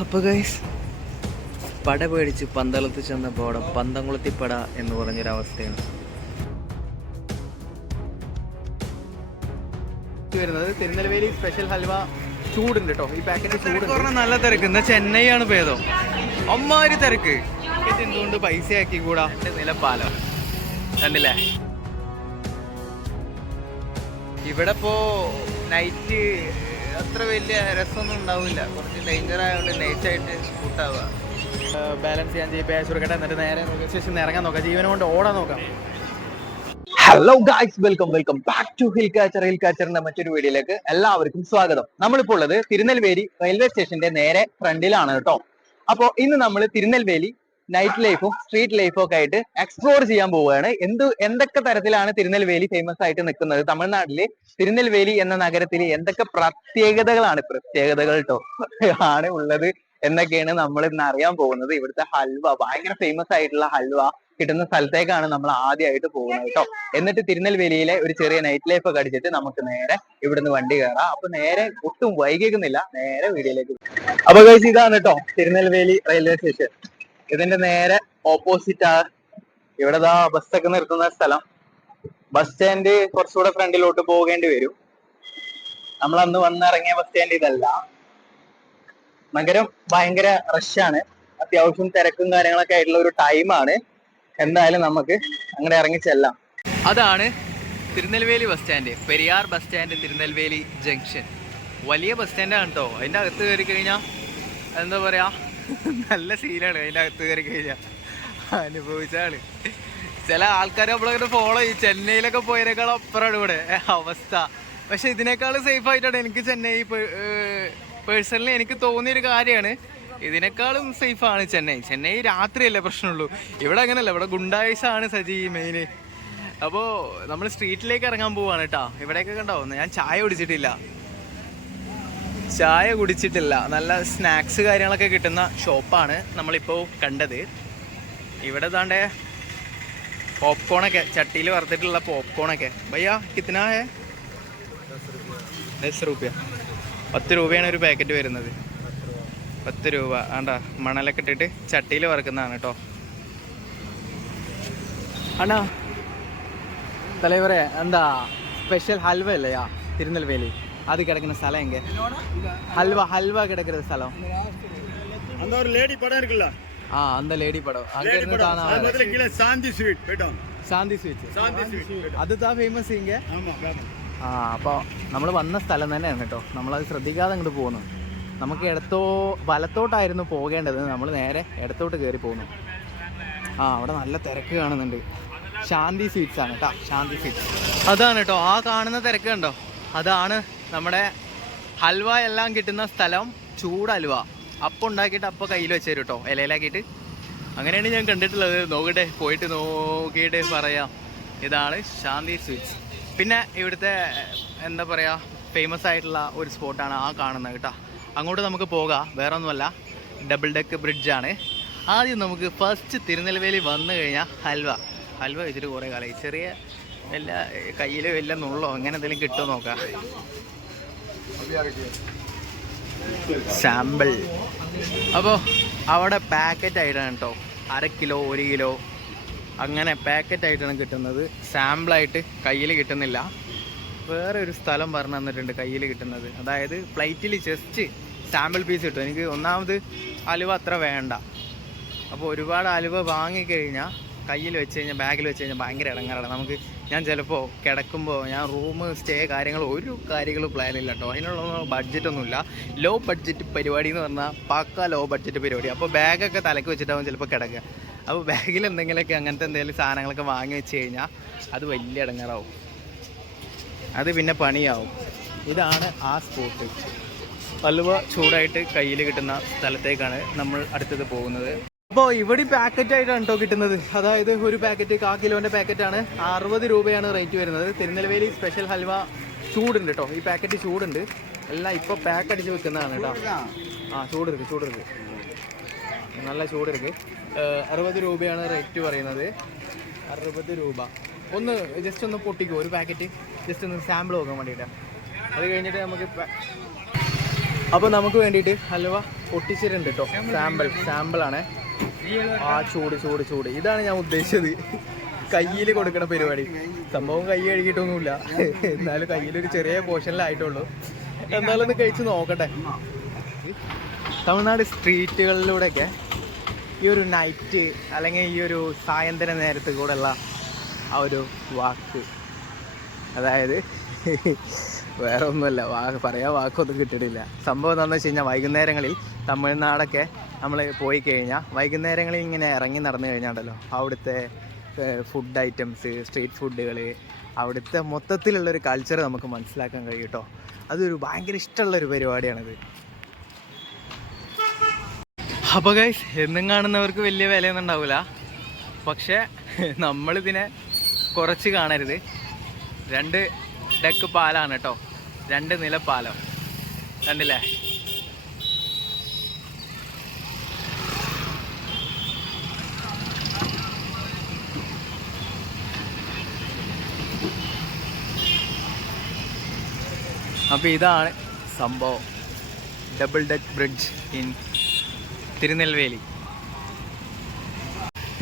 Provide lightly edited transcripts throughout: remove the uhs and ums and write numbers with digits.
അപ്പോൾ ഗൈസ് പട പേടിച്ച് പന്തളത്ത് ചെന്ന ബോർഡം പന്തംകുളത്തിപ്പട എന്ന് പറഞ്ഞൊരവസ്ഥയാണ് വരുന്നത്. തിരുനെൽവേലി സ്പെഷ്യൽ ഹൽവ ചൂടുണ്ട് കേട്ടോ. ഈ പാക്കറ്റ് ചൂട് നല്ല തിരക്ക്. ഇന്ന് ചെന്നൈ ആണ് പേതോ അമ്മാതിരി തിരക്ക്. എന്തുകൊണ്ട് പൈസ ആക്കി കൂടാ? നിലപ്പാല കണ്ടില്ലേ? ഇവിടെ ഇപ്പോ നൈറ്റ് അത്ര വലിയ രസമൊന്നും ഉണ്ടാവില്ല. കുറച്ച് ഡേഞ്ചർ ആയതുകൊണ്ട് നൈറ്റായിട്ട് ഷൂട്ടാവുക. ബാലൻസ് ചെയ്യാൻ GPS കൊടുക്കട്ടെ. എന്നിട്ട് നേരെ സ്റ്റേഷനിൽ ഇറങ്ങാൻ നോക്കാം. ജീവനെ കൊണ്ട് ഓടാൻ നോക്കാം. Hello guys, welcome back to hill കാച്ചറിന്റെ മറ്റൊരു വീഡിയോയിലേക്ക് എല്ലാവർക്കും സ്വാഗതം. നമ്മളിപ്പോൾ ഉള്ളത് തിരുനെൽവേലി റെയിൽവേ സ്റ്റേഷന്റെ നേരെ ഫ്രണ്ടിലാണ് കേട്ടോ. അപ്പോൾ ഇന്ന് നമ്മൾ തിരുനെൽവേലി നൈറ്റ് ലൈഫും സ്ട്രീറ്റ് ലൈഫും ഒക്കെ ആയിട്ട് എക്സ്പ്ലോർ ചെയ്യാൻ പോവുകയാണ്. എന്തൊക്കെ തരത്തിലാണ് തിരുനെൽവേലി ഫേമസ് ആയിട്ട് നിൽക്കുന്നത്, തമിഴ്നാട്ടിലെ തിരുനെൽവേലി എന്ന നഗരത്തിൽ എന്തൊക്കെ പ്രത്യേകതകൾ കേട്ടോ ആണ് ഉള്ളത് എന്നൊക്കെയാണ് നമ്മൾ ഇന്ന് അറിയാൻ പോകുന്നത്. ഇവിടുത്തെ ഹൽവ, ഭയങ്കര ഫേമസ് ആയിട്ടുള്ള ഹൽവ കിട്ടുന്ന സ്ഥലത്തേക്കാണ് നമ്മൾ ആദ്യമായിട്ട് പോകുന്നത് കേട്ടോ. എന്നിട്ട് തിരുനെൽവേലിയിലെ ഒരു ചെറിയ നൈറ്റ് ലൈഫ് ഒക്കെ അടിച്ചിട്ട് നമുക്ക് നേരെ ഇവിടുന്ന് വണ്ടി കയറാം. അപ്പൊ നേരെ ഒട്ടും വൈകിക്കുന്നില്ല, നേരെ വീഡിയോയിലേക്ക്. അപ്പൊ ഗൈസ്, ഇതാണ് കേട്ടോ തിരുനെൽവേലി റെയിൽവേ സ്റ്റേഷൻ. ഇതിന്റെ നേരെ ഓപ്പോസിറ്റ് ആ ഇവിടെ ബസ്സൊക്കെ നിർത്തുന്ന സ്ഥലം. ബസ് സ്റ്റാൻഡ് കുറച്ചുകൂടെ ഫ്രണ്ടിലോട്ട് പോകേണ്ടി വരും. നമ്മൾ അന്ന് വന്നിറങ്ങിയ ബസ് സ്റ്റാൻഡ് ഇതല്ല. നഗരം ഭയങ്കര റഷാണ്, അത്യാവശ്യം തിരക്കും കാര്യങ്ങളൊക്കെ ആയിട്ടുള്ള ഒരു ടൈമാണ്. എന്തായാലും നമുക്ക് അങ്ങനെ ഇറങ്ങിച്ചെല്ലാം. അതാണ് Tirunelveli bus stand, Periyar bus stand, Tirunelveli junction. വലിയ ബസ് സ്റ്റാൻഡാണ് കേട്ടോ. അതിൻ്റെ അകത്ത് കയറി കഴിഞ്ഞാൽ എന്താ പറയാ, നല്ല സീനാണ്. അതിൻ്റെ അകത്ത് കയറി കഴിഞ്ഞാൽ അനുഭവിച്ചാണ്. ചില ആൾക്കാർ നമ്മളങ്ങനെ ഫോളോ ചെയ്യും. ചെന്നൈയിലൊക്കെ പോയതിനേക്കാളും അപ്പുറമാണ് ഇവിടെ അവസ്ഥ. പക്ഷെ ഇതിനേക്കാളും സേഫ് ആയിട്ടാണ് എനിക്ക് ചെന്നൈ പേഴ്സണലി എനിക്ക് തോന്നിയൊരു കാര്യമാണ്. ഇതിനേക്കാളും സേഫാണ് ചെന്നൈ. രാത്രിയല്ലേ പ്രശ്നമുള്ളൂ. ഇവിടെ അങ്ങനെയല്ല, ഇവിടെ ഗുണ്ടായുസാണ് സജി മെയിന്. അപ്പോൾ നമ്മൾ സ്ട്രീറ്റിലേക്ക് ഇറങ്ങാൻ പോവാണ് കേട്ടോ. ഇവിടെയൊക്കെ കണ്ടോ, ഞാൻ ചായ കുടിച്ചിട്ടില്ല. നല്ല സ്നാക്സ് കാര്യങ്ങളൊക്കെ കിട്ടുന്ന ഷോപ്പാണ് നമ്മളിപ്പോൾ കണ്ടത്. ഇവിടെ താണ്ടേ പോപ്കോണൊക്കെ, ചട്ടിയിൽ വറുത്തിട്ടുള്ള പോപ്കോണൊക്കെ. ഭയ്യ കിത്തനാ ഹേ? 10 രൂപ. 10 രൂപയാണ് ഒരു പാക്കറ്റ് വരുന്നത്. 10 രൂപ. ആണ്ടാ മണലൊക്കെ ഇട്ടിട്ട് ചട്ടിയിൽ വറുക്കുന്നതാണ് കേട്ടോ. അണ്ണാ തലവരെ എന്താ സ്പെഷ്യൽ ഹൽവ അല്ലയാ തിരുനെൽവേലി? അത് കിടക്കുന്ന സ്ഥലം എങ്ക? ഹൽവ കിടക്കുന്ന സ്ഥലം அந்த ஒரு லேடி படம் இருக்குல்ல, அந்த லேடி படம் அங்க இருந்து தானா அதுல கீழ சாந்தி ஸ்வீட் போய்ட்டோம். சாந்தி ஸ்வீட் அதுதான் ഫേമസ് ഇങ്ങ. അപ്പോൾ നമ്മൾ വന്ന സ്ഥലം തന്നെയാണ് കേട്ടോ. നമ്മളത് ശ്രദ്ധിക്കാതെ അങ്ങോട്ട് പോകുന്നു. നമുക്ക് വലത്തോട്ടായിരുന്നു പോകേണ്ടത്, നമ്മൾ നേരെ ഇടത്തോട്ട് കയറി പോകുന്നു. അവിടെ നല്ല തിരക്ക് കാണുന്നുണ്ട്. ശാന്തി സ്വീറ്റ്സ് ആണ് കേട്ടോ, ശാന്തി സ്വീറ്റ്സ്. അതാണ് കേട്ടോ ആ കാണുന്ന തിരക്ക് കണ്ടോ, അതാണ് നമ്മുടെ ഹൽവ എല്ലാം കിട്ടുന്ന സ്ഥലം. ചൂട് ഹൽവ അപ്പം ഉണ്ടാക്കിയിട്ട് അപ്പം കയ്യിൽ വെച്ച് തരും കേട്ടോ, ഇലയിലാക്കിയിട്ട്. അങ്ങനെയാണ് ഞാൻ കണ്ടിട്ടുള്ളത്. നോക്കട്ടെ, പോയിട്ട് നോക്കിയിട്ട് പറയാം. ഇതാണ് ശാന്തി സ്വീറ്റ്സ്. പിന്നെ ഇവിടുത്തെ എന്താ പറയുക, ഫേമസ് ആയിട്ടുള്ള ഒരു സ്പോട്ടാണ് ആ കാണുന്നത് കേട്ടോ. അങ്ങോട്ട് നമുക്ക് പോകാം. വേറെ ഒന്നുമല്ല, ഡബിൾ ഡെക്ക് ബ്രിഡ്ജാണ്. ആദ്യം നമുക്ക് ഫസ്റ്റ് തിരുനെൽവേലി വന്നു കഴിഞ്ഞാൽ ഹൽവ വെച്ചിട്ട് കുറേ കാലമായി. ചെറിയ വല്ല കയ്യിൽ വല്ല നുള്ളോ അങ്ങനെ എന്തെങ്കിലും കിട്ടുമോ നോക്കാം. സാമ്പിൾ. അപ്പോൾ അവിടെ പാക്കറ്റ് ആയിട്ടാണ് കേട്ടോ, 1/2 കിലോ 1 കിലോ അങ്ങനെ പാക്കറ്റ് ആയിട്ടാണ് കിട്ടുന്നത്. സാമ്പിളായിട്ട് കയ്യിൽ കിട്ടുന്നില്ല. വേറെ ഒരു സ്ഥലം പറഞ്ഞു തന്നിട്ടുണ്ട് കയ്യിൽ കിട്ടുന്നത്. അതായത് പ്ലേറ്റിൽ ജസ്റ്റ് സാമ്പിൾ പീസ് കിട്ടും. എനിക്ക് ഒന്നാമത് അലുവ അത്ര വേണ്ട. അപ്പോൾ ഒരുപാട് അലുവ വാങ്ങിക്കഴിഞ്ഞാൽ കയ്യിൽ വെച്ച് കഴിഞ്ഞാൽ, ബാഗിൽ വെച്ച് കഴിഞ്ഞാൽ ഭയങ്കര ഇടങ്ങാറാണ്. ഞാൻ ചിലപ്പോൾ കിടക്കുമ്പോൾ ഞാൻ റൂം സ്റ്റേ ഒരു കാര്യങ്ങളും പ്ലാനില്ല കേട്ടോ. അതിനുള്ള ബഡ്ജറ്റൊന്നുമില്ല. ലോ ബഡ്ജറ്റ് പരിപാടി എന്ന് പറഞ്ഞാൽ പക്ക ലോ ബഡ്ജറ്റ് പരിപാടി. അപ്പോൾ ബാഗൊക്കെ തലക്ക് വെച്ചിട്ടാവും ചിലപ്പോൾ കിടക്കുക. അപ്പോൾ ബാഗിൽ എന്തെങ്കിലുമൊക്കെ അങ്ങനത്തെ എന്തെങ്കിലും സാധനങ്ങളൊക്കെ വാങ്ങി വെച്ച് കഴിഞ്ഞാൽ അത് വലിയ ഇടങ്ങാറാവും, അത് പിന്നെ പണിയാവും. ഇതാണ് ആ സ്പോട്ട്. ഹൽവ ചൂടായിട്ട് കയ്യിൽ കിട്ടുന്ന സ്ഥലത്തേക്കാണ് നമ്മൾ അടുത്തത് പോകുന്നത്. അപ്പോൾ ഇവിടെ പാക്കറ്റ് ആയിട്ടാണ് കേട്ടോ കിട്ടുന്നത്. അതായത് ഒരു പാക്കറ്റ് 1/4 കിലോൻ്റെ പാക്കറ്റാണ്. 60 രൂപയാണ് റേറ്റ് വരുന്നത്. തിരുനെൽവേലി സ്പെഷ്യൽ ഹൽവ ചൂടുണ്ട് കേട്ടോ. ഈ പാക്കറ്റ് ചൂടുണ്ട്. എല്ലാം ഇപ്പോൾ പാക്ക് അടിച്ച് വെക്കുന്നതാണ് കേട്ടോ. ചൂടെടുക്ക് നല്ല ചൂടെടുക്ക്. 60 രൂപയാണ് റേറ്റ് പറയുന്നത്. 60 രൂപ. ഒന്ന് ജസ്റ്റ് ഒന്ന് പൊട്ടിക്കും ഒരു പാക്കറ്റ്, ജസ്റ്റ് ഒന്ന് സാമ്പിൾ നോക്കാൻ വേണ്ടിയിട്ട്. അത് കഴിഞ്ഞിട്ട് നമുക്ക് അപ്പോൾ നമുക്ക് വേണ്ടിയിട്ട് ഹൽവ പൊട്ടിച്ചിട്ടുണ്ട് കേട്ടോ. സാമ്പിളാണ്. ആ ചൂട് ഇതാണ് ഞാൻ ഉദ്ദേശിച്ചത്. കയ്യിൽ കൊടുക്കണ പരിപാടി. സംഭവം കൈ കഴുകിയിട്ടൊന്നുമില്ല, എന്നാലും കയ്യിലൊരു ചെറിയ പോർഷനിലായിട്ടുള്ളൂ. എന്നാലും ഒന്ന് കഴിച്ച് നോക്കട്ടെ. തമിഴ്നാട് സ്ട്രീറ്റുകളിലൂടെയൊക്കെ ഈ ഒരു നൈറ്റ് അല്ലെങ്കിൽ ഈ ഒരു സായന്തന നേരത്ത് കൂടെയുള്ള ആ ഒരു വാക്ക്, അതായത് വേറെ ഒന്നുമല്ല, പറയാൻ വാക്കൊന്നും കിട്ടിയിട്ടില്ല. സംഭവം എന്താണെന്ന് വെച്ച് കഴിഞ്ഞാൽ വൈകുന്നേരങ്ങളിൽ തമിഴ്നാടൊക്കെ നമ്മൾ പോയി കഴിഞ്ഞാൽ വൈകുന്നേരങ്ങളിൽ ഇങ്ങനെ ഇറങ്ങി നടന്നു കഴിഞ്ഞാണ്ടല്ലോ അവിടുത്തെ ഫുഡ് ഐറ്റംസ്, സ്ട്രീറ്റ് ഫുഡുകൾ, അവിടുത്തെ മൊത്തത്തിലുള്ളൊരു കൾച്ചർ നമുക്ക് മനസ്സിലാക്കാൻ കഴിയും കേട്ടോ. അതൊരു ഭയങ്കര ഇഷ്ടമുള്ളൊരു പരിപാടിയാണിത്. അപ്പോൾ ഗൈസ്, എന്നും കാണുന്നവർക്ക് വലിയ വിലയൊന്നും ഉണ്ടാവില്ല, പക്ഷേ നമ്മളിതിനെ കുറച്ച് കാണരുത്. 2 ഡെക്ക് പാലാണ് കേട്ടോ, 2 നില പാലം കണ്ടില്ലേ. അപ്പോൾ ഇതാണ് സംഭവം, double deck bridge in Tirunelveli.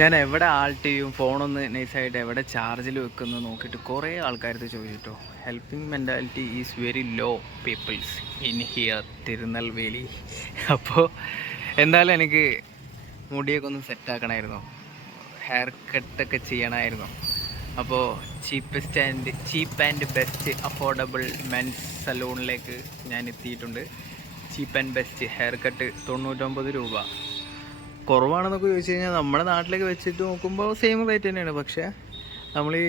ഞാൻ എവിടെ ആൾട്ട് ചെയ്യും, ഫോണൊന്ന് നൈസായിട്ട് എവിടെ ചാർജിൽ വെക്കുന്നു നോക്കിയിട്ട് കുറേ ആൾക്കാരത് ചോദിച്ചിട്ടോ. Helping mentality is very low peoples in here Tirunelveli. അപ്പോൾ എന്തായാലും എനിക്ക് മുടിയൊക്കെ ഒന്ന് സെറ്റാക്കണമായിരുന്നു, ഹെയർ കട്ടൊക്കെ ചെയ്യണമായിരുന്നു. അപ്പോൾ cheap and best affordable men's സലൂണിലേക്ക് ഞാൻ എത്തിയിട്ടുണ്ട്. Cheap and best hair cut 99 രൂപ. കുറവാണെന്നൊക്കെ ചോദിച്ചു കഴിഞ്ഞാൽ നമ്മുടെ നാട്ടിലേക്ക് വെച്ചിട്ട് നോക്കുമ്പോൾ സെയിം റേറ്റ് തന്നെയാണ്. പക്ഷേ നമ്മൾ ഈ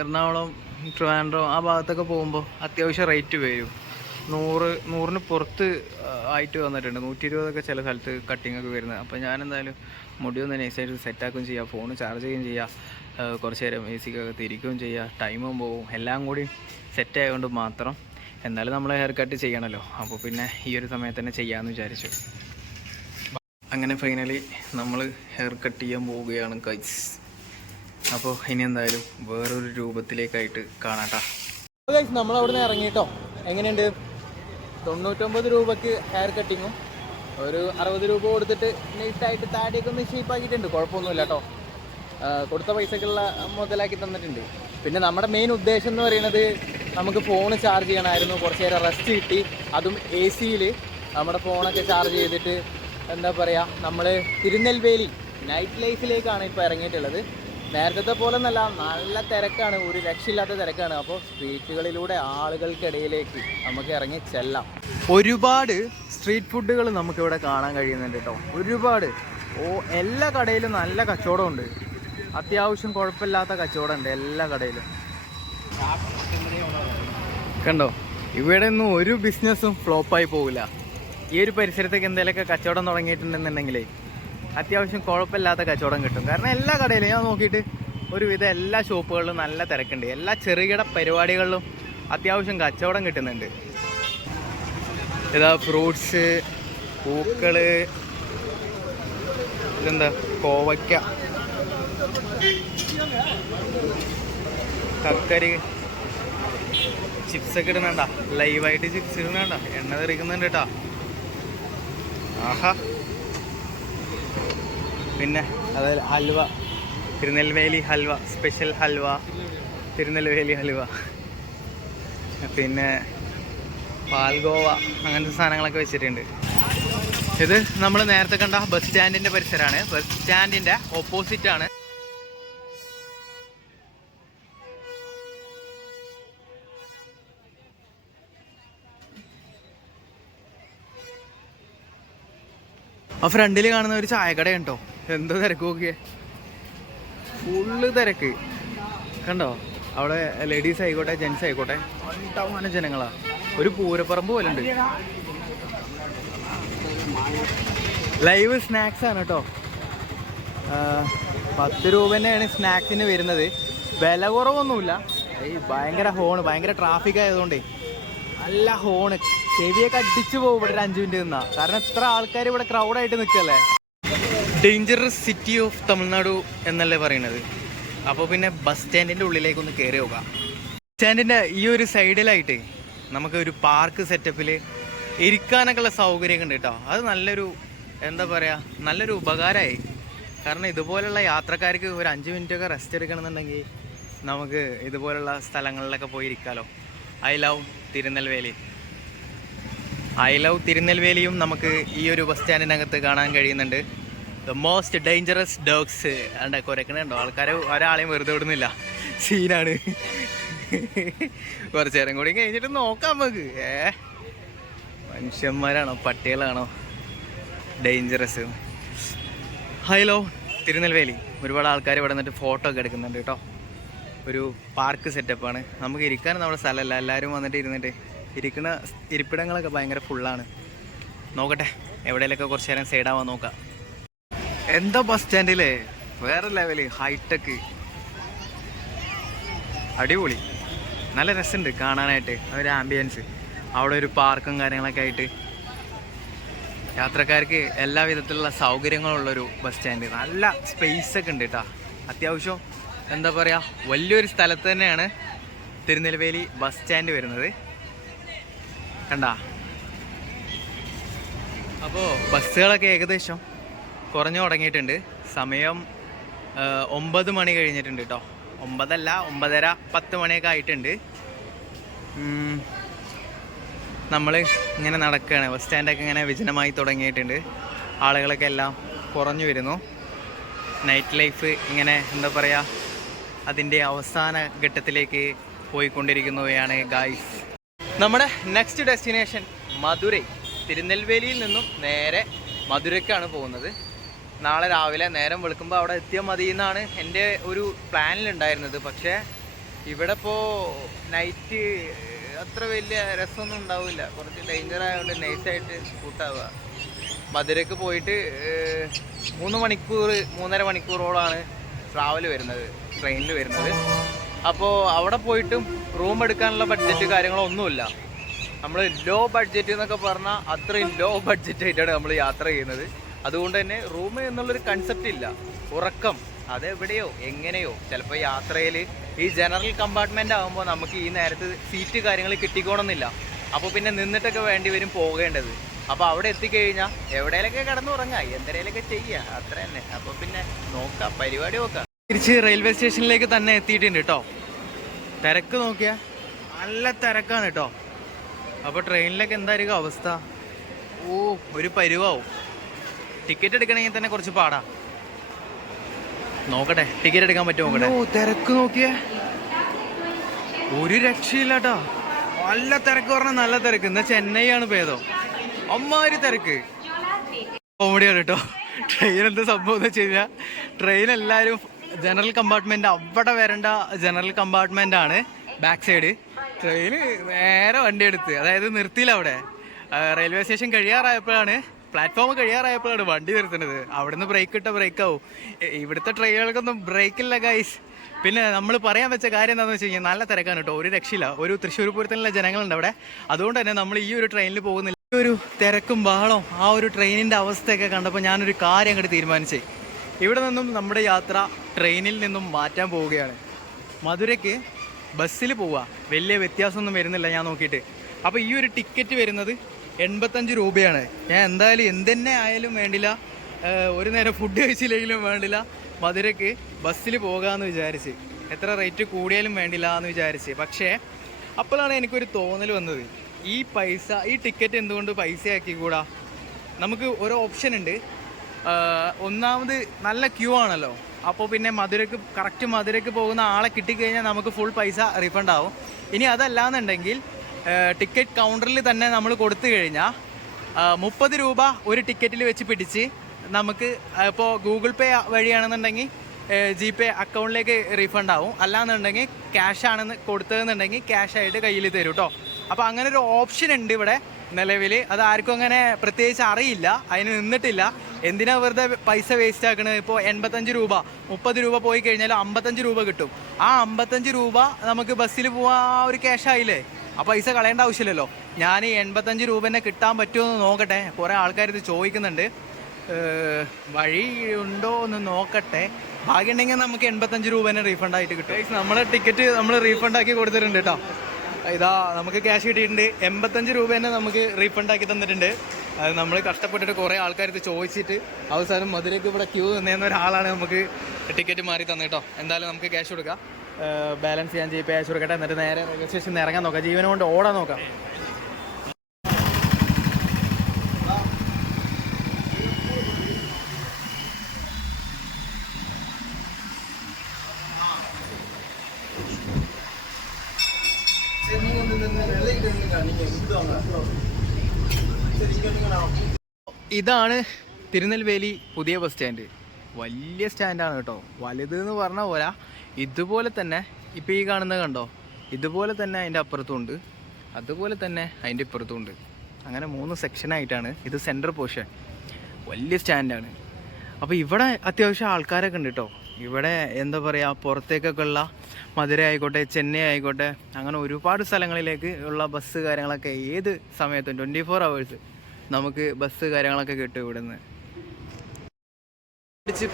എറണാകുളം, ട്രിവാൻഡ്രം ആ ഭാഗത്തൊക്കെ പോകുമ്പോൾ അത്യാവശ്യം റേറ്റ് വരും. 100ന് പുറത്ത് ആയിട്ട് വന്നിട്ടുണ്ട്. 120 ചില സ്ഥലത്ത് കട്ടിങ്ങൊക്കെ വരുന്നത്. അപ്പോൾ ഞാനെന്തായാലും മുടിയൊന്ന് നൈസായിട്ട് സെറ്റാക്കുകയും ചെയ്യാം, ഫോൺ ചാർജ് ചെയ്യുകയും ചെയ്യാം, കുറച്ച് നേരം മ്യൂസിക്കൊക്കെ തിരിക്കുകയും ചെയ്യുക, ടൈമും പോവും, എല്ലാം കൂടി സെറ്റ് ആയതുകൊണ്ട് മാത്രം എന്നാലും നമ്മൾ ഹെയർ കട്ട് ചെയ്യണമല്ലോ. അപ്പോൾ പിന്നെ ഈ ഒരു സമയത്ത് തന്നെ ചെയ്യാമെന്ന് വിചാരിച്ചു. അങ്ങനെ ഫൈനലി നമ്മൾ ഹെയർ കട്ട് ചെയ്യാൻ പോവുകയാണ് ഗൈസ്. അപ്പോൾ ഇനി എന്തായാലും വേറൊരു രൂപത്തിലേക്കായിട്ട് കാണാട്ടാ. ഗൈസ്, നമ്മളവിടെ നിന്ന് ഇറങ്ങിയിട്ടോ. എങ്ങനെയുണ്ട്? 99 രൂപയ്ക്ക് ഹെയർ കട്ടിങ്ങും ഒരു 60 രൂപ കൊടുത്തിട്ട് നീറ്റായിട്ട് താടിയൊക്കെ ഒന്ന് ഷേപ്പാക്കിയിട്ടുണ്ട്. കുഴപ്പമൊന്നുമില്ല കേട്ടോ. കൊടുത്ത പൈസക്കുള്ള മുതലാക്കി തന്നിട്ടുണ്ട്. പിന്നെ നമ്മുടെ മെയിൻ ഉദ്ദേശം എന്ന് പറയുന്നത് നമുക്ക് ഫോൺ ചാർജ് ചെയ്യണമായിരുന്നു. കുറച്ച് നേരം റെസ്റ്റ് കിട്ടി, അതും AC-യിൽ നമ്മുടെ ഫോണൊക്കെ ചാർജ് ചെയ്തിട്ട് എന്താ പറയുക, നമ്മൾ തിരുനെൽവേലി നൈറ്റ് ലൈഫിലേക്കാണ് ഇപ്പോൾ ഇറങ്ങിയിട്ടുള്ളത്. നേരത്തെ പോലെ ഒന്നല്ല, നല്ല തിരക്കാണ്, ഒരു രക്ഷയില്ലാത്ത തിരക്കാണ്. അപ്പോൾ സ്ട്രീറ്റുകളിലൂടെ ആളുകൾക്കിടയിലേക്ക് നമുക്ക് ഇറങ്ങി ചെല്ലാം. ഒരുപാട് സ്ട്രീറ്റ് ഫുഡുകൾ നമുക്കിവിടെ കാണാൻ കഴിയുന്നുണ്ട് കേട്ടോ. ഒരുപാട്. എല്ലാ കടയിലും നല്ല കച്ചവടമുണ്ട്, അത്യാവശ്യം കുഴപ്പമില്ലാത്ത കച്ചവടമുണ്ട് എല്ലാ കടയിലും. കണ്ടോ, ഇവിടെ ഒന്നും ഒരു ബിസിനസ്സും ഫ്ലോപ്പായി പോകില്ല. ഈ ഒരു പരിസരത്തേക്ക് എന്തെങ്കിലുമൊക്കെ കച്ചവടം തുടങ്ങിയിട്ടുണ്ടെന്നുണ്ടെങ്കിലേ അത്യാവശ്യം കുഴപ്പമില്ലാത്ത കച്ചവടം കിട്ടും. കാരണം എല്ലാ കടയിലും ഞാൻ നോക്കിയിട്ട് ഒരുവിധം എല്ലാ ഷോപ്പുകളിലും നല്ല തിരക്കുണ്ട്. എല്ലാ ചെറുകിട പരിപാടികളിലും അത്യാവശ്യം കച്ചവടം കിട്ടുന്നുണ്ട്. ഇതാ ഫ്രൂട്ട്സ്, പൂക്കള്, ഇതെന്താ കോവയ്ക്ക, കക്കരി, ചിപ്സൊക്കെ ഇടുന്നുണ്ടാ, ലൈവായിട്ട് ചിപ്സ് ഇടുന്നുണ്ട, എണ്ണ തെറിക്കുന്നുണ്ട് കേട്ടോ. ആഹാ. പിന്നെ അതായത് ഹൽവ, തിരുനെൽവേലി ഹൽവ, സ്പെഷ്യൽ ഹൽവ, തിരുനെൽവേലി ഹൽവ, പിന്നെ പാൽഗോവ, അങ്ങനത്തെ സാധനങ്ങളൊക്കെ വെച്ചിട്ടുണ്ട്. ഇത് നമ്മൾ നേരത്തെ കണ്ട ബസ് സ്റ്റാൻഡിൻ്റെ പരിസരമാണ്. ബസ് സ്റ്റാൻഡിൻ്റെ ഓപ്പോസിറ്റാണ്. ആ ഫ്രണ്ടിൽ കാണുന്ന ഒരു ചായക്കട ഉണ്ടോ, എന്തോ തിരക്ക് നോക്കിയേ, ഫുള്ള് തിരക്ക് കണ്ടോ. അവിടെ ലേഡീസ് ആയിക്കോട്ടെ ജെൻസ് ആയിക്കോട്ടെ ഉണ്ടാവാനും ജനങ്ങളാ. ഒരു പൂരപ്പറമ്പ് പോലെ ഉണ്ട്. ലൈവ് സ്നാക്സ് ആണ് കേട്ടോ. 10 രൂപ തന്നെയാണ് സ്നാക്സിന് വരുന്നത്. വില കുറവൊന്നുമില്ല. ഈ ഭയങ്കര ഹോണ്, ഭയങ്കര ട്രാഫിക് ആയതുകൊണ്ടേ നല്ല ഹോണ്, ചെവിയൊക്കെ അടിച്ചു പോകും ഇവിടെ ഒരു 5 മിനിറ്റ് നിന്നാ. കാരണം എത്ര ആൾക്കാർ ഇവിടെ ക്രൗഡായിട്ട് നിൽക്കല്ലേ. ഡേഞ്ചറസ് സിറ്റി ഓഫ് തമിഴ്നാടു എന്നല്ലേ പറയണത്. അപ്പോൾ പിന്നെ ബസ് സ്റ്റാൻഡിൻ്റെ ഉള്ളിലേക്കൊന്ന് കയറി നോക്കാം. ബസ് സ്റ്റാൻഡിൻ്റെ ഈ ഒരു സൈഡിലായിട്ട് നമുക്ക് ഒരു പാർക്ക് സെറ്റപ്പിൽ ഇരിക്കാനൊക്കെ ഉള്ള സൗകര്യമൊക്കെ ഉണ്ട് കേട്ടോ. അത് നല്ലൊരു എന്താ പറയുക, നല്ലൊരു ഉപകാരമായി. കാരണം ഇതുപോലുള്ള യാത്രക്കാർക്ക് ഒരു 5 മിനിറ്റൊക്കെ റെസ്റ്റ് എടുക്കണമെന്നുണ്ടെങ്കിൽ നമുക്ക് ഇതുപോലുള്ള സ്ഥലങ്ങളിലൊക്കെ പോയി ഇരിക്കാമല്ലോ. I love Tirunelveli. I love തിരുനെൽവേലിയും നമുക്ക് ഈ ഒരു ബസ് സ്റ്റാൻഡിനകത്ത് കാണാൻ കഴിയുന്നുണ്ട്. ദ മോസ്റ്റ് ഡേഞ്ചറസ് ഡോഗ്സ് അണ്ട കുരക്കണുണ്ടോ ആൾക്കാരെ, ഒരാളെയും വെറുതെ വിടുന്നില്ല. സീനാണ്. കുറച്ച് നേരം കൂടി കഴിഞ്ഞിട്ട് നോക്കാം നമുക്ക്. മനുഷ്യന്മാരാണോ പട്ടികളാണോ ഡേഞ്ചറസ്? ഹലോ തിരുനെൽവേലി. ഒരുപാട് ആൾക്കാർ ഇവിടെ നിന്നിട്ട് ഫോട്ടോ ഒക്കെ എടുക്കുന്നുണ്ട് കേട്ടോ. ഒരു പാർക്ക് സെറ്റപ്പാണ്. നമുക്ക് ഇരിക്കാൻ നമ്മുടെ സ്ഥലമല്ല, എല്ലാവരും വന്നിട്ട് ഇരുന്നിട്ട് ഇരിക്കുന്ന ഇരിപ്പിടങ്ങളൊക്കെ ഭയങ്കര ഫുള്ളാണ്. നോക്കട്ടെ എവിടെയെങ്കിലൊക്കെ കുറച്ച് നേരം സൈഡാവാൻ നോക്കാം. എന്താ ബസ് സ്റ്റാൻഡിലെ വേറെ ലെവല്, ഹൈടെക്ക്, അടിപൊളി, നല്ല രസമുണ്ട് കാണാനായിട്ട്. ഒരു ആംബിയൻസ്, അവിടെ ഒരു പാർക്കും കാര്യങ്ങളൊക്കെ ആയിട്ട് യാത്രക്കാർക്ക് എല്ലാ വിധത്തിലുള്ള സൗകര്യങ്ങളുള്ളൊരു ബസ് സ്റ്റാൻഡ്. നല്ല സ്പേസ് ഒക്കെ ഉണ്ട് കേട്ടോ. അത്യാവശ്യം എന്താ പറയുക, വലിയൊരു സ്ഥലത്ത് തന്നെയാണ് തിരുനെൽവേലി ബസ് സ്റ്റാൻഡ് വരുന്നത്. കണ്ടാ? അപ്പോൾ ബസ്സുകളൊക്കെ ഏകദേശം കുറഞ്ഞു തുടങ്ങിയിട്ടുണ്ട്. സമയം 9 മണി കഴിഞ്ഞിട്ടുണ്ട് കേട്ടോ. 9 അല്ല 9:30 10 മണിയൊക്കെ ആയിട്ടുണ്ട്. നമ്മൾ ഇങ്ങനെ നടക്കുകയാണ്. ബസ് സ്റ്റാൻഡൊക്കെ ഇങ്ങനെ വിജനമായി തുടങ്ങിയിട്ടുണ്ട്. ആളുകളൊക്കെ എല്ലാം കുറഞ്ഞു വരുന്നു. നൈറ്റ് ലൈഫ് ഇങ്ങനെ എന്താ പറയുക, അതിൻ്റെ അവസാന ഘട്ടത്തിലേക്ക് പോയിക്കൊണ്ടിരിക്കുന്നവയാണ് ഗായ്സ്. നമ്മുടെ നെക്സ്റ്റ് ഡെസ്റ്റിനേഷൻ മധുരൈ. തിരുനെൽവേലിയിൽ നിന്നും നേരെ മധുരയ്ക്കാണ് പോകുന്നത്. നാളെ രാവിലെ നേരം വെളുക്കുമ്പോൾ അവിടെ എത്തിയാൽ മതി എന്നാണ് എൻ്റെ ഒരു പ്ലാനിലുണ്ടായിരുന്നത്. പക്ഷേ ഇവിടെ ഇപ്പോൾ നൈറ്റ് അത്ര വലിയ രസമൊന്നും ഉണ്ടാവില്ല. കുറച്ച് ഡേഞ്ചർ ആയതുകൊണ്ട് നൈറ്റായിട്ട് കൂട്ടാവുക. മധുരയ്ക്ക് പോയിട്ട് 3 മണിക്കൂർ 3.5 മണിക്കൂറോളാണ് ട്രാവൽ വരുന്നത്, ട്രെയിനിൽ വരുന്നത്. അപ്പോൾ അവിടെ പോയിട്ടും റൂം എടുക്കാനുള്ള ബഡ്ജറ്റ് കാര്യങ്ങളൊന്നുമില്ല. നമ്മൾ ലോ ബഡ്ജറ്റ് എന്നൊക്കെ പറഞ്ഞാൽ അത്രയും ലോ ബഡ്ജറ്റ് ആയിട്ടാണ് നമ്മൾ യാത്ര ചെയ്യുന്നത്. അതുകൊണ്ട് തന്നെ റൂം എന്നുള്ളൊരു കൺസെപ്റ്റ് ഇല്ല. ഉറക്കം അതെവിടെയോ എങ്ങനെയോ. ചിലപ്പോൾ യാത്രയിൽ ഈ ജനറൽ കമ്പാർട്ട്മെൻ്റ് ആകുമ്പോൾ നമുക്ക് ഈ നേരത്ത് സീറ്റ് കാര്യങ്ങൾ കിട്ടിക്കോണമെന്നില്ല. അപ്പോൾ പിന്നെ നിന്നിട്ടൊക്കെ വേണ്ടി വരും പോകേണ്ടത്. അപ്പോൾ അവിടെ എത്തിക്കഴിഞ്ഞാൽ എവിടെയെങ്കിലൊക്കെ കിടന്നുറങ്ങാം, എന്തെങ്കിലുമൊക്കെ ചെയ്യുക, അത്ര തന്നെ. അപ്പോൾ പിന്നെ നോക്കാം, പരിപാടി നോക്കാം. തിരിച്ച് റെയിൽവേ സ്റ്റേഷനിലേക്ക് തന്നെ എത്തിയിട്ടുണ്ട് കേട്ടോ. തിരക്ക് നോക്കിയാൽ നല്ല തിരക്കാണ് കേട്ടോ. അപ്പോൾ ട്രെയിനിലൊക്കെ എന്തായിരിക്കും അവസ്ഥ? ഒരു പരുവാവും. ടിക്കറ്റ് എടുക്കണമെങ്കിൽ തന്നെ കുറച്ച് പാടാ. നോക്കട്ടെ ടിക്കറ്റ് എടുക്കാൻ പറ്റുമോ നോക്കട്ടെ. തിരക്ക് നോക്കിയേ, ഒരു രക്ഷയില്ല കേട്ടോ. നല്ല തിരക്ക് പറഞ്ഞാൽ നല്ല തിരക്ക്. എന്നാൽ ചെന്നൈ ആണ് പേതോ, അമ്മാതിരി തിരക്ക്. കോമഡിയാണ് കേട്ടോ. ട്രെയിൻ എന്താ സംഭവം എന്ന് വെച്ച് കഴിഞ്ഞാൽ, ട്രെയിൻ എല്ലാവരും ജനറൽ കമ്പാർട്ട്മെന്റ്, അവിടെ വരേണ്ട ജനറൽ കമ്പാർട്ട്മെന്റ് ആണ് ബാക്ക് സൈഡ്. ട്രെയിന് നേരെ വണ്ടി എടുത്ത്, അതായത് നിർത്തിയില്ല. അവിടെ റെയിൽവേ സ്റ്റേഷൻ കഴിയാറായപ്പോഴാണ്, പ്ലാറ്റ്ഫോം കഴിയാറായപ്പോഴാണ് വണ്ടി നിർത്തുന്നത്. അവിടുന്ന് ബ്രേക്ക് ഇട്ട ബ്രേക്ക് ആവും. ഇവിടുത്തെ ട്രെയിനുകൾക്കൊന്നും ബ്രേക്കില്ല ഗൈസ്. പിന്നെ നമ്മൾ പറയാൻ വെച്ച കാര്യം എന്താണെന്ന് വെച്ച് കഴിഞ്ഞാൽ, നല്ല തിരക്കാണ് കേട്ടോ. ഒരു രക്ഷയില്ല. ഒരു തൃശ്ശൂർ പൂരത്തിനുള്ള ജനങ്ങളുണ്ട് അവിടെ. അതുകൊണ്ട് തന്നെ നമ്മൾ ഈ ഒരു ട്രെയിനിൽ പോകുന്നില്ല. ഈ ഒരു തിരക്കും ബഹളവും ആ ഒരു ട്രെയിനിൻ്റെ അവസ്ഥയൊക്കെ കണ്ടപ്പോൾ ഞാനൊരു കാര്യം അങ്ങോട്ട് തീരുമാനിച്ചേ. ഇവിടെ നിന്നും നമ്മുടെ യാത്ര ട്രെയിനിൽ നിന്നും മാറ്റാൻ പോവുകയാണ്. മധുരയ്ക്ക് ബസ്സിൽ പോവുക. വലിയ വ്യത്യാസമൊന്നും വരുന്നില്ല ഞാൻ നോക്കിയിട്ട്. അപ്പോൾ ഈ ഒരു ടിക്കറ്റ് വരുന്നത് 85 രൂപയാണ്. ഞാൻ എന്തായാലും എന്തെന്നെ ആയാലും വേണ്ടില്ല, ഒരു നേരം ഫുഡ് കഴിച്ചില്ലെങ്കിലും വേണ്ടില്ല, മധുരയ്ക്ക് ബസ്സിൽ പോകാമെന്ന് വിചാരിച്ച്. എത്ര റേറ്റ് കൂടിയാലും വേണ്ടില്ല എന്ന് വിചാരിച്ച്. പക്ഷേ അപ്പോഴാണ് എനിക്കൊരു തോന്നൽ വന്നത്, ഈ ടിക്കറ്റ് എന്തുകൊണ്ട് പൈസയാക്കി കൂടാ? നമുക്ക് ഒരു ഓപ്ഷൻ ഉണ്ട്. ഒന്നാമത് നല്ല ക്യൂ ആണല്ലോ. അപ്പോൾ പിന്നെ കറക്റ്റ് മധുരയ്ക്ക് പോകുന്ന ആളെ കിട്ടിക്കഴിഞ്ഞാൽ നമുക്ക് ഫുൾ പൈസ റീഫണ്ട് ആവും. ഇനി അതല്ലാന്നുണ്ടെങ്കിൽ ടിക്കറ്റ് കൗണ്ടറിൽ തന്നെ നമ്മൾ കൊടുത്തു കഴിഞ്ഞാൽ 30 രൂപ ഒരു ടിക്കറ്റിൽ വെച്ച് പിടിച്ച് നമുക്ക് ഇപ്പോൾ ഗൂഗിൾ പേ വഴിയാണെന്നുണ്ടെങ്കിൽ GPay അക്കൗണ്ടിലേക്ക് റീഫണ്ട് ആവും. അല്ലാന്നുണ്ടെങ്കിൽ ക്യാഷ് ആണെന്ന് കൊടുത്തതെന്നുണ്ടെങ്കിൽ ക്യാഷായിട്ട് കയ്യിൽ തരും കേട്ടോ. അപ്പോൾ അങ്ങനെ ഒരു ഓപ്ഷൻ ഉണ്ട് ഇവിടെ നിലവിൽ. അത് ആർക്കും അങ്ങനെ പ്രത്യേകിച്ച് അറിയില്ല, അതിന് നിന്നിട്ടില്ല. എന്തിനാ വെറുതെ പൈസ വേസ്റ്റ് ആക്കണത്? ഇപ്പോൾ 85 രൂപ 30 രൂപ പോയി കഴിഞ്ഞാൽ 55 രൂപ കിട്ടും. ആ 55 രൂപ നമുക്ക് ബസ്സിൽ പോകാൻ ഒരു ക്യാഷ് ആയില്ലേ? ആ പൈസ കളയേണ്ട ആവശ്യമില്ലല്ലോ. ഞാൻ 85 രൂപ തന്നെ കിട്ടാൻ പറ്റുമോ എന്ന് നോക്കട്ടെ. കുറേ ആൾക്കാർ ഇത് ചോദിക്കുന്നുണ്ട്. വഴി ഉണ്ടോ എന്ന് നോക്കട്ടെ. ഭാഗ്യമുണ്ടെങ്കിൽ നമുക്ക് 85 രൂപ തന്നെ റീഫണ്ട് ആയിട്ട് കിട്ടും. നമ്മളെ ടിക്കറ്റ് നമ്മൾ റീഫണ്ട് ആക്കി കൊടുത്തിട്ടുണ്ട് കേട്ടോ. ഇതാ നമുക്ക് ക്യാഷ് കിട്ടിയിട്ടുണ്ട്. 85 രൂപ തന്നെ നമുക്ക് റീഫണ്ട് ആക്കി തന്നിട്ടുണ്ട്. അത് നമ്മൾ കഷ്ടപ്പെട്ടിട്ട് കുറേ ആൾക്കാർക്ക് ചോദിച്ചിട്ട് അവസാനം മധുരയ്ക്ക് ഇവിടെ ക്യൂ നിന്ന ഒരാളാണ് നമുക്ക് ടിക്കറ്റ് മാറി തന്നിട്ടോ. എന്തായാലും നമുക്ക് ക്യാഷ് കൊടുക്കാം, ബാലൻസ് ചെയ്യാൻ GPay ക്യാഷ് കൊടുക്കട്ടെ. എന്നിട്ട് നേരെ റെയിൽവേ സ്റ്റേഷനിൽ ഇറങ്ങാൻ നോക്കാം, ജീവനെ കൊണ്ട് ഓടാൻ നോക്കാം. ഇതാണ് തിരുനെൽവേലി പുതിയ ബസ് സ്റ്റാൻഡ്. വലിയ സ്റ്റാൻഡാണ് കേട്ടോ. വലുത് എന്ന് പറഞ്ഞ പോലെ ഇതുപോലെ തന്നെ ഇപ്പോൾ ഈ കാണുന്നത് കണ്ടോ, ഇതുപോലെ തന്നെ അതിൻ്റെ അപ്പുറത്തും ഉണ്ട്, അതുപോലെ തന്നെ അതിൻ്റെ ഇപ്പുറത്തും ഉണ്ട്. അങ്ങനെ 3 സെക്ഷനായിട്ടാണ് ഇത്. സെൻട്രൽ പോർഷൻ വലിയ സ്റ്റാൻഡാണ്. അപ്പോൾ ഇവിടെ അത്യാവശ്യം ആൾക്കാരൊക്കെ ഉണ്ട് കേട്ടോ. ഇവിടെ എന്താ പറയുക, പുറത്തേക്കൊക്കെ ഉള്ള മധുര ആയിക്കോട്ടെ, ചെന്നൈ ആയിക്കോട്ടെ, അങ്ങനെ ഒരുപാട് സ്ഥലങ്ങളിലേക്ക് ഉള്ള ബസ് കാര്യങ്ങളൊക്കെ ഏത് സമയത്തും 24 hours നമുക്ക് ബസ് കാര്യങ്ങളൊക്കെ കിട്ടും ഇവിടുന്ന്.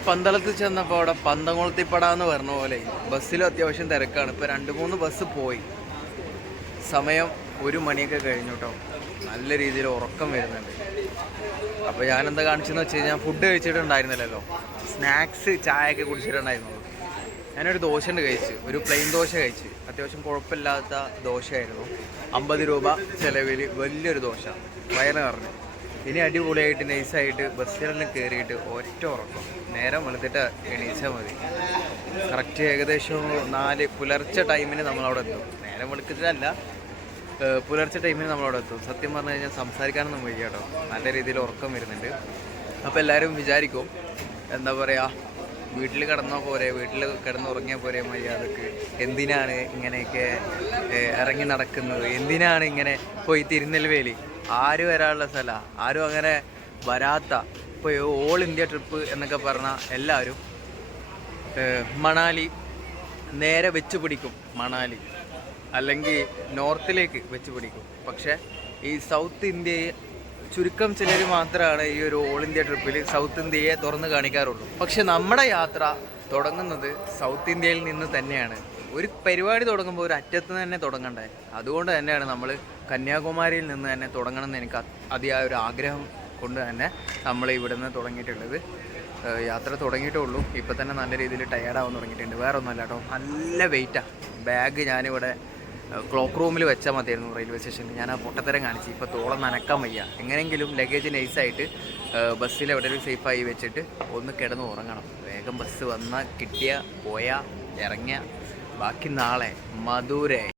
പന്തളത്ത് ചെന്നപ്പോൾ അവിടെ പന്തംകുളത്തിപ്പട എന്ന് പറഞ്ഞ പോലെ ബസ്സിലും അത്യാവശ്യം തിരക്കാണ്. ഇപ്പോൾ 2-3 ബസ് പോയി. സമയം 1 മണിയൊക്കെ കഴിഞ്ഞു കേട്ടോ. നല്ല രീതിയിൽ ഉറക്കം വരുന്നുണ്ട്. അപ്പോൾ ഞാനെന്താ കാണിച്ചെന്ന് വെച്ച് കഴിഞ്ഞാൽ, ഫുഡ് കഴിച്ചിട്ടുണ്ടായിരുന്നില്ലല്ലോ, സ്നാക്സ് ചായയൊക്കെ കുടിച്ചിട്ടുണ്ടായിരുന്നുള്ളൂ. ഞാനൊരു ദോശ കഴിച്ച്, ഒരു പ്ലെയിൻ ദോശ കഴിച്ച്. അത്യാവശ്യം കുഴപ്പമില്ലാത്ത ദോശയായിരുന്നു. 50 രൂപ ചിലവിൽ വലിയൊരു ദോശ, വയറ് നിറഞ്ഞു. ഇനി അടിപൊളിയായിട്ട് നൈസായിട്ട് ബസ്സിലെല്ലാം കയറിയിട്ട് ഒറ്റ ഉറക്കം. നേരം വെളുത്തിട്ട് എണീച്ചാൽ മതി. കറക്റ്റ് ഏകദേശം 4 പുലർച്ചെ ടൈമിന് നമ്മളവിടെ എത്തും. നേരം വെളുത്തിട്ടല്ല, പുലർച്ചെ ടൈമിന് നമ്മളവിടെ എത്തും. സത്യം പറഞ്ഞു കഴിഞ്ഞാൽ സംസാരിക്കാനൊന്നും വയ്യ കേട്ടോ, നല്ല രീതിയിൽ ഉറക്കം വരുന്നുണ്ട്. അപ്പോൾ എല്ലാവരും വിചാരിക്കും എന്താ പറയുക, വീട്ടിൽ കിടന്നാൽ പോരെ, വീട്ടിൽ കിടന്നുറങ്ങിയാൽ പോരെ മര്യാദക്ക്, എന്തിനാണ് ഇങ്ങനെയൊക്കെ ഇറങ്ങി നടക്കുന്നത്, എന്തിനാണ് ഇങ്ങനെ പോയി തിരുനെൽവേലി, ആരും വരാനുള്ള സ്ഥലമാണ്, ആരും അങ്ങനെ വരാത്ത. ഇപ്പോൾ ഓൾ ഇന്ത്യ ട്രിപ്പ് എന്നൊക്കെ പറഞ്ഞാൽ എല്ലാവരും മണാലി നേരെ വെച്ച് പിടിക്കും, മണാലി അല്ലെങ്കിൽ നോർത്തിലേക്ക് വെച്ച് പിടിക്കും. പക്ഷേ ഈ സൗത്ത് ഇന്ത്യയെ ചുരുക്കം ചിലർ മാത്രമാണ് ഈ ഒരു ഓൾ ഇന്ത്യ ട്രിപ്പിൽ സൗത്ത് ഇന്ത്യയെ തുറന്ന് കാണിക്കാറുള്ളൂ. പക്ഷെ നമ്മുടെ യാത്ര തുടങ്ങുന്നത് സൗത്ത് ഇന്ത്യയിൽ നിന്ന് തന്നെയാണ്. ഒരു പരിപാടി തുടങ്ങുമ്പോൾ ഒരു അറ്റത്ത് നിന്ന് തന്നെ തുടങ്ങണ്ടേ. അതുകൊണ്ട് തന്നെയാണ് നമ്മൾ കന്യാകുമാരിയിൽ നിന്ന് തന്നെ തുടങ്ങണമെന്ന് എനിക്ക് അതിയായ ഒരു ആഗ്രഹം കൊണ്ട് തന്നെ നമ്മൾ ഇവിടെ നിന്ന് തുടങ്ങിയിട്ടുള്ളത്. യാത്ര തുടങ്ങിയിട്ടേ ഉള്ളൂ. ഇപ്പോൾ തന്നെ നല്ല രീതിയിൽ ടയേർഡാവാൻ തുടങ്ങിയിട്ടുണ്ട്. വേറെ ഒന്നുമല്ല കേട്ടോ, നല്ല വെയിറ്റാണ്. ബാഗ് ഞാനിവിടെ ക്ലോക്ക് റൂമിൽ വെച്ചാൽ മതിയായിരുന്നു റെയിൽവേ സ്റ്റേഷനിൽ. ഞാൻ ആ പൊട്ടത്തരം കാണിച്ച് ഇപ്പോൾ തോളം നനക്കാൻ വയ്യ. എങ്ങനെയെങ്കിലും ലഗേജ് നൈസായിട്ട് ബസ്സിൽ എവിടെയും സേഫായി വെച്ചിട്ട് ഒന്ന് കിടന്ന് ഉറങ്ങണം. വേഗം ബസ് വന്നാൽ കിട്ടിയ പോയാൽ ഇറങ്ങിയ ബാക്കി നാളെ മധുരൈ.